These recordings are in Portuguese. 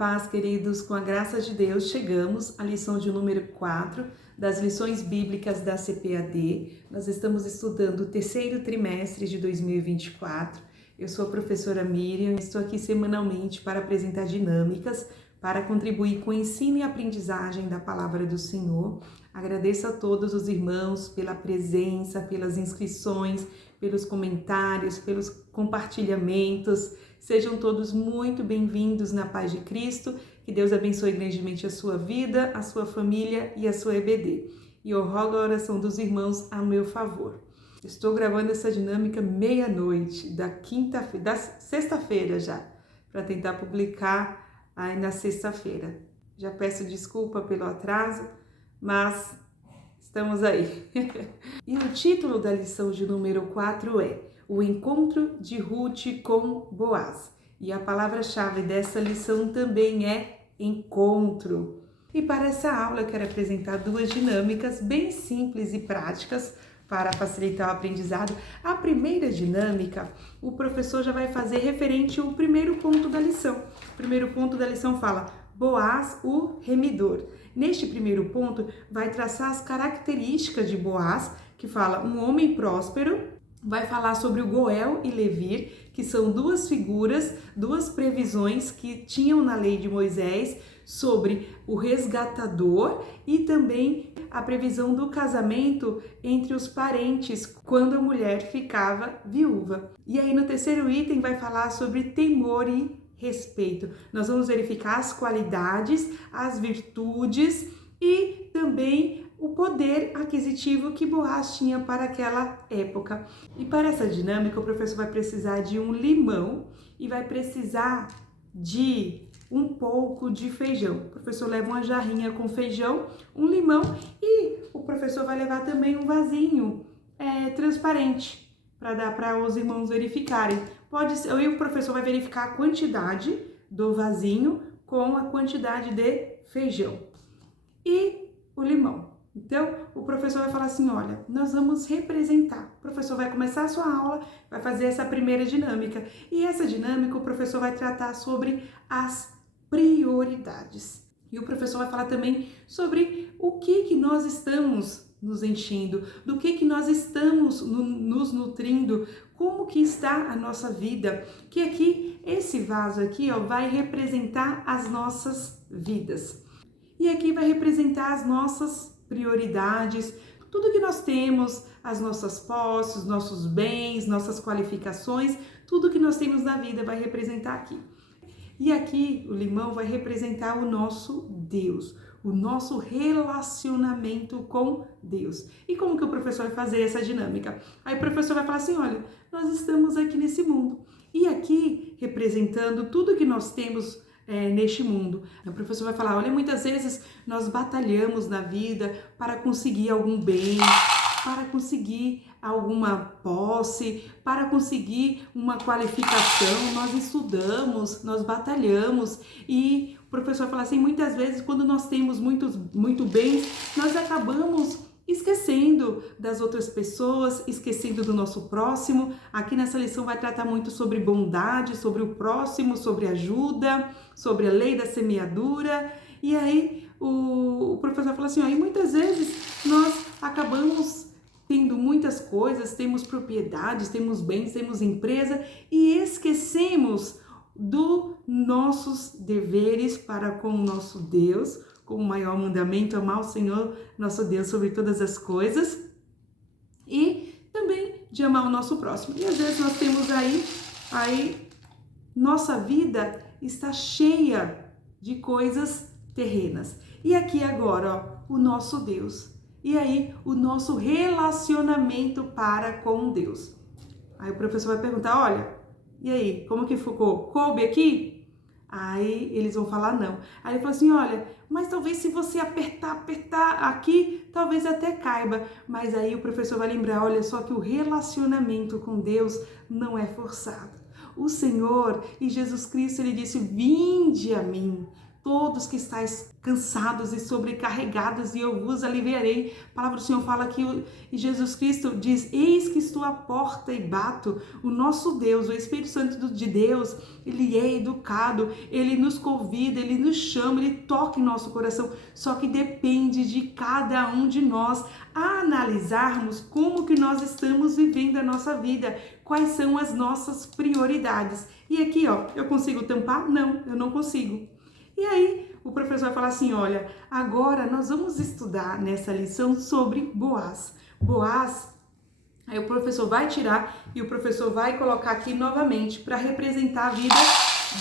paz, queridos, com a graça de Deus, chegamos à lição de número 4 das lições bíblicas da CPAD. Nós estamos estudando o terceiro trimestre de 2024. Eu sou a professora Miriam e estou aqui semanalmente para apresentar dinâmicas, para contribuir com o ensino e aprendizagem da palavra do Senhor. Agradeço a todos os irmãos pela presença, pelas inscrições, pelos comentários, pelos compartilhamentos. Sejam todos muito bem-vindos na paz de Cristo. Que Deus abençoe grandemente a sua vida, a sua família e a sua EBD. E eu rogo a oração dos irmãos a meu favor. Estou gravando essa dinâmica meia-noite, da sexta-feira já, para tentar publicar aí na sexta-feira. Já peço desculpa pelo atraso, mas estamos aí. E o título da lição de número 4 é O Encontro de Ruth com Boaz. E a palavra-chave dessa lição também é encontro. E para essa aula eu quero apresentar duas dinâmicas bem simples e práticas para facilitar o aprendizado. A primeira dinâmica, o professor já vai fazer referente ao primeiro ponto da lição. O primeiro ponto da lição fala Boaz, o remidor. Neste primeiro ponto, vai traçar as características de Boaz, que fala um homem próspero, vai falar sobre o Goel e Levir, que são duas figuras, duas previsões que tinham na lei de Moisés sobre o resgatador e também a previsão do casamento entre os parentes quando a mulher ficava viúva. E aí no terceiro item vai falar sobre temor e respeito. Nós vamos verificar as qualidades, as virtudes e também o poder aquisitivo que Boaz tinha para aquela época. E para essa dinâmica, o professor vai precisar de um limão e vai precisar de um pouco de feijão. O professor leva uma jarrinha com feijão, um limão e o professor vai levar também um vasinho transparente para dar para os irmãos verificarem. Pode ser, e o professor vai verificar a quantidade do vasinho com a quantidade de feijão e o limão. Então, o professor vai falar assim, olha, nós vamos representar. O professor vai começar a sua aula, vai fazer essa primeira dinâmica. E essa dinâmica o professor vai tratar sobre as prioridades. E o professor vai falar também sobre o que nós estamos nos enchendo, do que nós estamos nos nutrindo, como que está a nossa vida. Que aqui, esse vaso aqui, ó, vai representar as nossas vidas. E aqui vai representar as nossas prioridades, tudo que nós temos, as nossas posses, nossos bens, nossas qualificações, tudo que nós temos na vida vai representar aqui. E aqui o limão vai representar o nosso Deus, o nosso relacionamento com Deus. E como que o professor vai fazer essa dinâmica? Aí o professor vai falar assim, olha, nós estamos aqui nesse mundo. E aqui, representando tudo que nós temos neste mundo. O professor vai falar, olha, muitas vezes nós batalhamos na vida para conseguir algum bem, para conseguir alguma posse, para conseguir uma qualificação, nós estudamos, nós batalhamos e o professor vai falar assim, muitas vezes quando nós temos muito bem, nós acabamos esquecendo das outras pessoas, esquecendo do nosso próximo. Aqui nessa lição vai tratar muito sobre bondade, sobre o próximo, sobre ajuda, sobre a lei da semeadura. E aí o professor fala assim, ó, e muitas vezes nós acabamos tendo muitas coisas, temos propriedades, temos bens, temos empresa e esquecemos dos nossos deveres para com o nosso Deus, com o maior mandamento, amar o Senhor, nosso Deus, sobre todas as coisas e também de amar o nosso próximo. E às vezes nós temos aí nossa vida está cheia de coisas terrenas. E aqui agora, ó, o nosso Deus. E aí, o nosso relacionamento para com Deus. Aí o professor vai perguntar, olha, e aí, como que ficou? Coube aqui? Aí eles vão falar não. Aí ele fala assim, olha, mas talvez se você apertar aqui, talvez até caiba. Mas aí o professor vai lembrar, olha só que o relacionamento com Deus não é forçado. O Senhor e Jesus Cristo, ele disse, vinde a mim, todos que estáis cansados e sobrecarregados, e eu vos aliviarei. A palavra do Senhor fala que Jesus Cristo diz: eis que estou à porta e bato. O nosso Deus, o Espírito Santo de Deus, ele é educado, ele nos convida, ele nos chama, ele toca em nosso coração, só que depende de cada um de nós analisarmos como que nós estamos vivendo a nossa vida, quais são as nossas prioridades. E aqui, eu consigo tampar? Não, eu não consigo. E aí, o professor vai falar assim: olha, agora nós vamos estudar nessa lição sobre Boaz. Boaz, aí o professor vai tirar e o professor vai colocar aqui novamente para representar a vida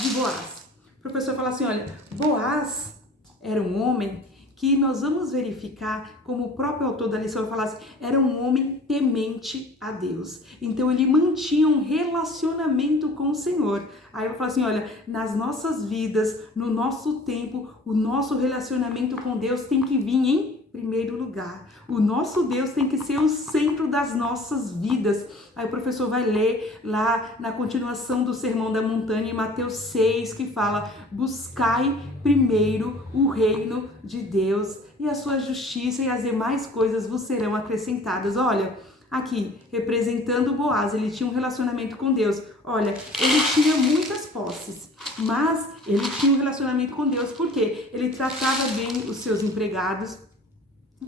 de Boaz. O professor fala assim: olha, Boaz era um homem que nós vamos verificar, como o próprio autor da lição fala assim, era um homem temente a Deus. Então ele mantinha um relacionamento com o Senhor. Aí eu vou falar assim: olha, nas nossas vidas, no nosso tempo, o nosso relacionamento com Deus tem que vir em primeiro lugar. O nosso Deus tem que ser o centro das nossas vidas. Aí o professor vai ler lá na continuação do Sermão da Montanha, em Mateus 6, que fala: buscai primeiro o reino de Deus e a sua justiça, e as demais coisas vos serão acrescentadas. Olha, aqui, representando Boaz, ele tinha um relacionamento com Deus. Olha, ele tinha muitas posses, mas ele tinha um relacionamento com Deus, porque ele tratava bem os seus empregados,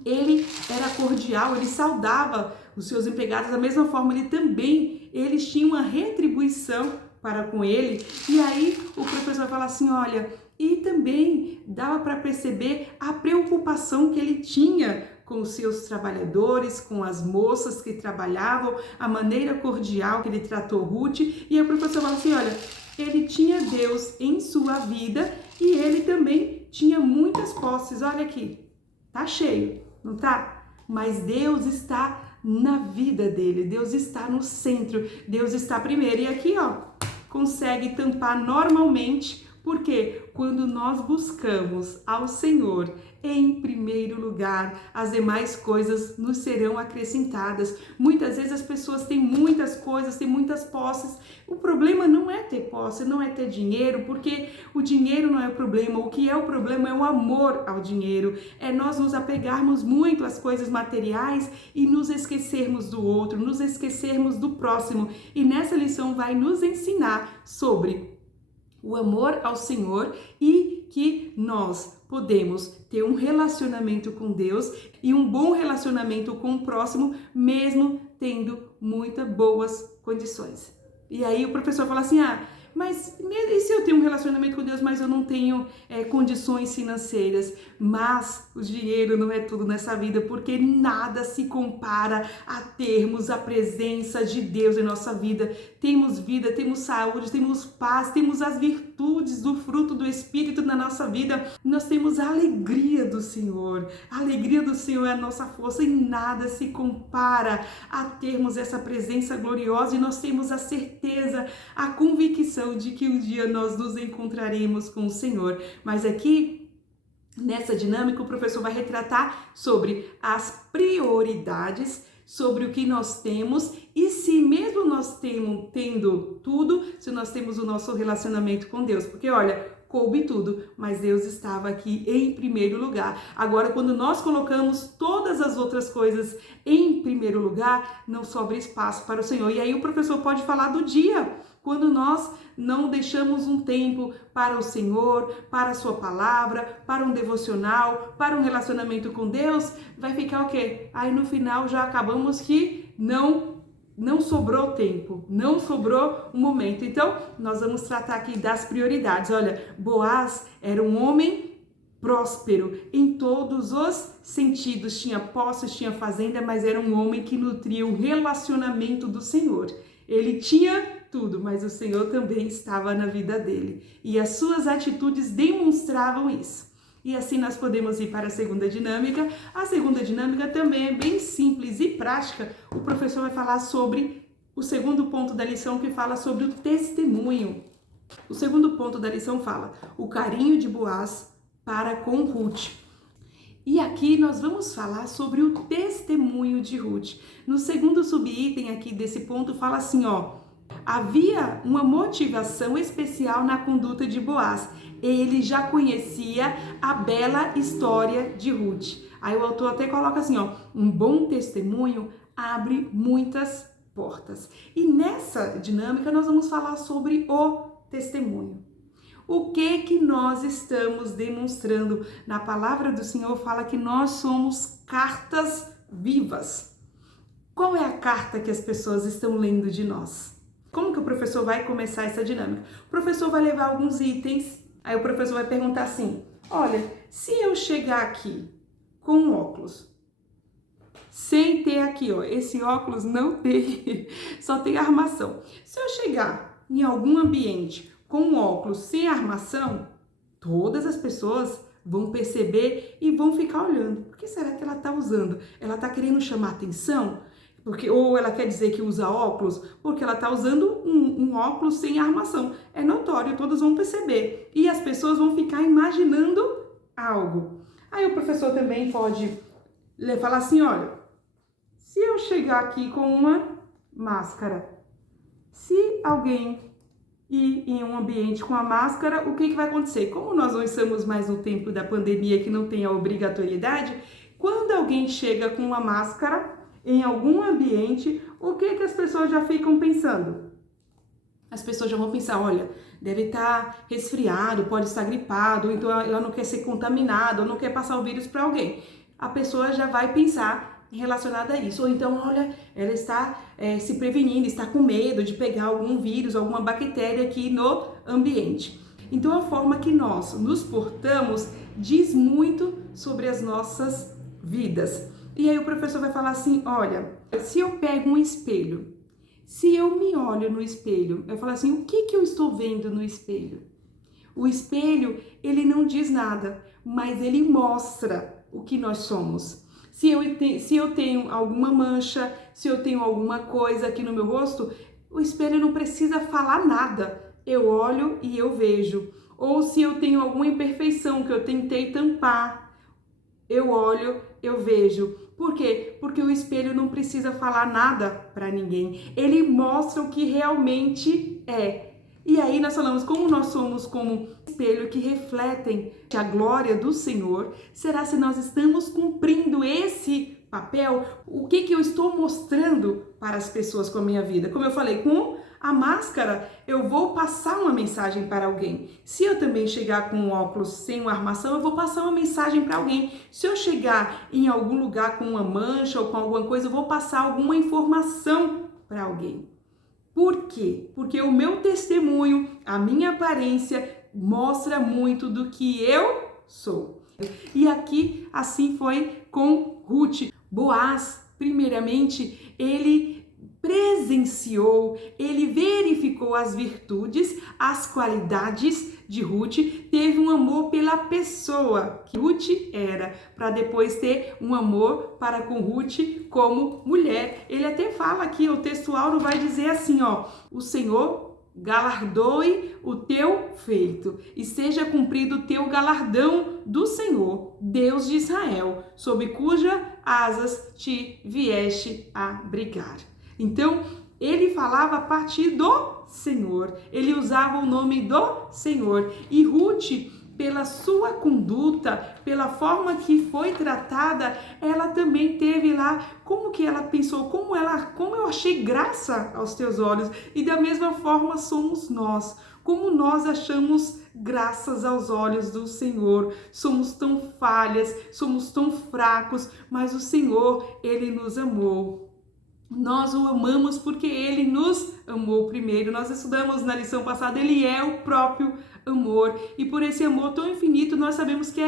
ele era cordial, ele saudava os seus empregados, da mesma forma eles tinham uma retribuição para com ele. E aí o professor vai falar assim: olha, e também dava para perceber a preocupação que ele tinha com os seus trabalhadores, com as moças que trabalhavam, a maneira cordial que ele tratou Ruth. E aí o professor fala assim: olha, ele tinha Deus em sua vida e ele também tinha muitas posses. Olha aqui, tá cheio, não tá? Mas Deus está na vida dele, Deus está no centro, Deus está primeiro. E aqui, consegue tampar normalmente, porque quando nós buscamos ao Senhor em primeiro lugar, as demais coisas nos serão acrescentadas. Muitas vezes as pessoas têm muitas coisas, têm muitas posses. O problema não é ter posse, não é ter dinheiro, porque o dinheiro não é o problema. O que é o problema é o amor ao dinheiro. É nós nos apegarmos muito às coisas materiais e nos esquecermos do outro, nos esquecermos do próximo. E nessa lição vai nos ensinar sobre o amor ao Senhor e que nós podemos ter um relacionamento com Deus e um bom relacionamento com o próximo, mesmo tendo muitas boas condições. E aí o professor fala assim: mas e se eu tenho um relacionamento com Deus, mas eu não tenho condições financeiras? Mas o dinheiro não é tudo nessa vida, porque nada se compara a termos a presença de Deus em nossa vida. Temos vida, temos saúde, temos paz, temos as virtudes do fruto do Espírito na nossa vida. Nós temos a alegria do Senhor. A alegria do Senhor é a nossa força e nada se compara a termos essa presença gloriosa, e nós temos a certeza, a convicção de que um dia nós nos encontraremos com o Senhor. Mas aqui, nessa dinâmica, o professor vai retratar sobre as prioridades, sobre o que nós temos, e se mesmo nós tendo tudo, se nós temos o nosso relacionamento com Deus. Porque olha, coube tudo, mas Deus estava aqui em primeiro lugar. Agora, quando nós colocamos todas as outras coisas em primeiro lugar, não sobra espaço para o Senhor. E aí o professor pode falar do dia, quando nós não deixamos um tempo para o Senhor, para a sua palavra, para um devocional, para um relacionamento com Deus, vai ficar o quê? Aí no final já acabamos que não sobrou tempo, não sobrou um momento. Então, nós vamos tratar aqui das prioridades. Olha, Boaz era um homem próspero em todos os sentidos. Tinha posses, tinha fazenda, mas era um homem que nutria o relacionamento do Senhor. Ele tinha tudo, mas o Senhor também estava na vida dele. E as suas atitudes demonstravam isso. E assim nós podemos ir para a segunda dinâmica. A segunda dinâmica também é bem simples e prática. O professor vai falar sobre o segundo ponto da lição, que fala sobre o testemunho. O segundo ponto da lição fala o carinho de Boaz para com Ruth. E aqui nós vamos falar sobre o testemunho de Ruth. No segundo subitem aqui desse ponto fala assim, Havia uma motivação especial na conduta de Boaz. Ele já conhecia a bela história de Ruth. Aí o autor até coloca assim, ó, um bom testemunho abre muitas portas. E nessa dinâmica nós vamos falar sobre o testemunho. O que nós estamos demonstrando? Na palavra do Senhor fala que nós somos cartas vivas. Qual é a carta que as pessoas estão lendo de nós? Como que o professor vai começar essa dinâmica? O professor vai levar alguns itens, aí o professor vai perguntar assim, olha, se eu chegar aqui com um óculos, sem ter aqui, ó, esse óculos não tem, só tem armação. Se eu chegar em algum ambiente com um óculos sem armação, todas as pessoas vão perceber e vão ficar olhando. Por que será que ela está usando? Ela está querendo chamar atenção? Ou ela quer dizer que usa óculos? Porque ela está usando um óculos sem armação. É notório, todos vão perceber. E as pessoas vão ficar imaginando algo. Aí o professor também pode falar assim, olha, se eu chegar aqui com uma máscara, se alguém ir em um ambiente com a máscara, o que vai acontecer? Como nós não estamos mais no tempo da pandemia que não tem a obrigatoriedade, quando alguém chega com uma máscara em algum ambiente, o que as pessoas já ficam pensando? As pessoas já vão pensar, olha, deve estar resfriado, pode estar gripado, então ela não quer ser contaminada, ou não quer passar o vírus para alguém. A pessoa já vai pensar relacionada a isso. Ou então, olha, ela está se prevenindo, está com medo de pegar algum vírus, alguma bactéria aqui no ambiente. Então, a forma que nós nos portamos diz muito sobre as nossas vidas. E aí o professor vai falar assim, olha, se eu pego um espelho, se eu me olho no espelho, eu falo assim, o que eu estou vendo no espelho? O espelho, ele não diz nada, mas ele mostra o que nós somos. Se eu tenho alguma mancha, se eu tenho alguma coisa aqui no meu rosto, o espelho não precisa falar nada. Eu olho e eu vejo. Ou se eu tenho alguma imperfeição que eu tentei tampar, eu olho, eu vejo. Por quê? Porque o espelho não precisa falar nada para ninguém. Ele mostra o que realmente é. E aí nós falamos, como nós somos como espelho que refletem a glória do Senhor, será se nós estamos cumprindo esse papel? O que eu estou mostrando para as pessoas com a minha vida? Como eu falei, com a máscara eu vou passar uma mensagem para alguém. Se eu também chegar com um óculos sem uma armação, eu vou passar uma mensagem para alguém. Se eu chegar em algum lugar com uma mancha ou com alguma coisa, eu vou passar alguma informação para alguém. Por quê? Porque o meu testemunho, a minha aparência, mostra muito do que eu sou. E aqui, assim foi com Ruth. Boaz, primeiramente, ele presenciou, ele verificou as virtudes, as qualidades de Ruth, teve um amor pela pessoa que Ruth era, para depois ter um amor para com Ruth como mulher. Ele até fala aqui, o textual não vai dizer assim, ó, o Senhor galardoe o teu feito e seja cumprido o teu galardão do Senhor, Deus de Israel, sob cuja asas te vieste a brigar. Então, ele falava a partir do Senhor, ele usava o nome do Senhor. E Ruth, pela sua conduta, pela forma que foi tratada, ela também teve lá, como que ela pensou, como eu achei graça aos teus olhos. E da mesma forma somos nós, como nós achamos graças aos olhos do Senhor. Somos tão falhas, somos tão fracos, mas o Senhor, ele nos amou. Nós o amamos porque ele nos amou primeiro. Nós estudamos na lição passada, ele é o próprio amor. E por esse amor tão infinito, nós sabemos que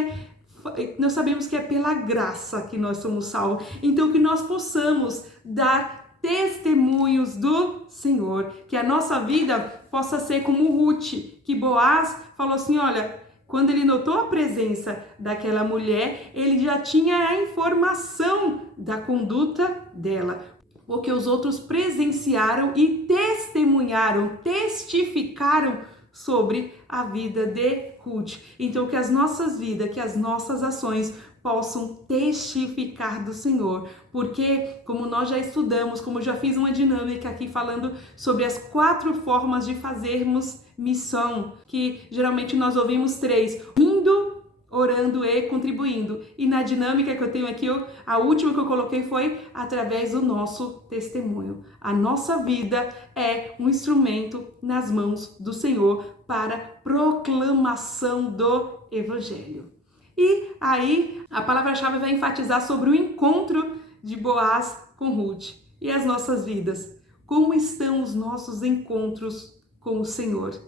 é pela graça que nós somos salvos. Então, que nós possamos dar testemunhos do Senhor. Que a nossa vida possa ser como Ruth, que Boaz falou assim, olha, quando ele notou a presença daquela mulher, ele já tinha a informação da conduta dela. Porque os outros presenciaram e testemunharam, testificaram sobre a vida de Ruth. Então, que as nossas vidas, que as nossas ações possam testificar do Senhor, porque como nós já estudamos, como eu já fiz uma dinâmica aqui falando sobre as 4 formas de fazermos missão, que geralmente nós ouvimos 3, indo, orando e contribuindo. E na dinâmica que eu tenho aqui, a última que eu coloquei foi através do nosso testemunho. A nossa vida é um instrumento nas mãos do Senhor para proclamação do Evangelho. E aí, a palavra-chave vai enfatizar sobre o encontro de Boaz com Ruth e as nossas vidas. Como estão os nossos encontros com o Senhor?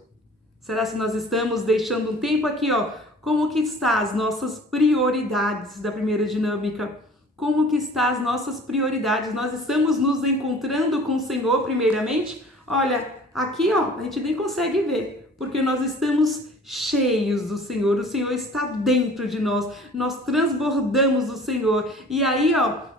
Será que nós estamos deixando um tempo aqui, como que está as nossas prioridades da primeira dinâmica? Como que está as nossas prioridades? Nós estamos nos encontrando com o Senhor primeiramente? Olha, aqui, a gente nem consegue ver, porque nós estamos cheios do Senhor. O Senhor está dentro de nós transbordamos do Senhor. E aí,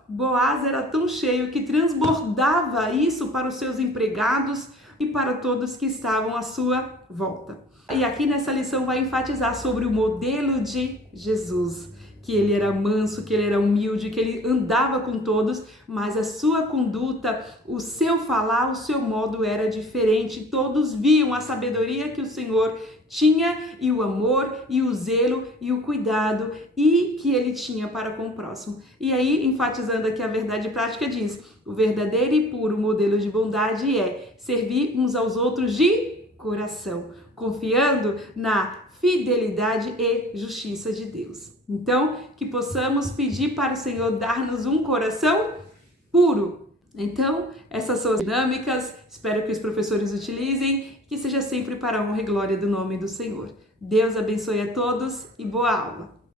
Boaz era tão cheio que transbordava isso para os seus empregados e para todos que estavam à sua volta. E aqui nessa lição vai enfatizar sobre o modelo de Jesus, que ele era manso, que ele era humilde, que ele andava com todos, mas a sua conduta, o seu falar, o seu modo era diferente. Todos viam a sabedoria que o Senhor tinha e o amor e o zelo e o cuidado e que ele tinha para com o próximo. E aí, enfatizando aqui a verdade prática, diz: o verdadeiro e puro modelo de bondade é servir uns aos outros de coração, confiando na fidelidade e justiça de Deus. Então, que possamos pedir para o Senhor dar-nos um coração puro. Então, essas são as dinâmicas, espero que os professores utilizem, que seja sempre para a honra e glória do nome do Senhor. Deus abençoe a todos e boa aula!